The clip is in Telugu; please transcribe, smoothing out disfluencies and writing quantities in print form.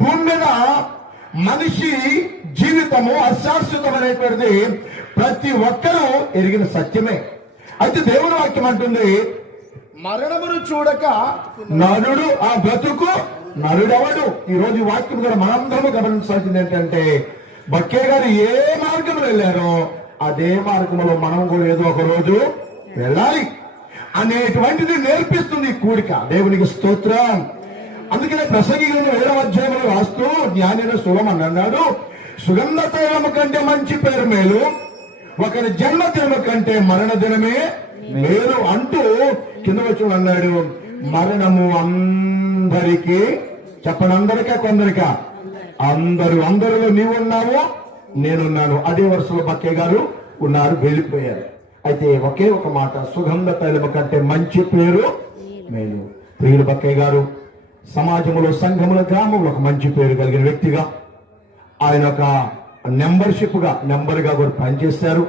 భూమి మీద మనిషి జీవితము అశాశ్వతమైనటువంటిది ప్రతి ఒక్కరూ ఎరిగిన సత్యమే. అయితే దేవుని వాక్యం అంటుంది, మరణమును చూడక నరుడు ఆ బ్రతుకు నరుడెవడు. ఈ రోజు ఈ వాక్యం కూడా మనందరము గమనించాల్సింది ఏంటంటే, బక్కే గారు ఏ మార్గంలో వెళ్ళారో అదే మార్గంలో మనం కూడా ఏదో ఒక రోజు వెళ్ళాలి అనేటువంటిది నేర్పిస్తుంది ఈ కూడిక. దేవునికి స్తోత్రం. అందుకనే ప్రసంగి 7వ అధ్యాయంలో రాస్తూ జ్ఞానిన సులమన్ అన్నాడు, సుగంధ తైలము కంటే మంచి పేరు మేలు, ఒకరి జన్మదినము కంటే మరణ దినమే మేలు అంటూ కింద వచ్చి అన్నాడు, మరణము అందరికీ, చెప్పండి, అందరికా కొందరికా? అందరిలో నీవు ఉన్నావు, నేనున్నాను. అదే వరుసలో బక్కే గారు ఉన్నారు, వెళ్ళిపోయారు. అయితే ఒకే ఒక మాట, సుగంధ తైలము కంటే మంచి పేరు మేలు. ప్రియులు బక్కే గారు సమాజంలో, సంఘముల, గ్రామంలో ఒక మంచి పేరు కలిగిన వ్యక్తిగా, ఆయన ఒక నెంబర్గా కూడా పనిచేశారు.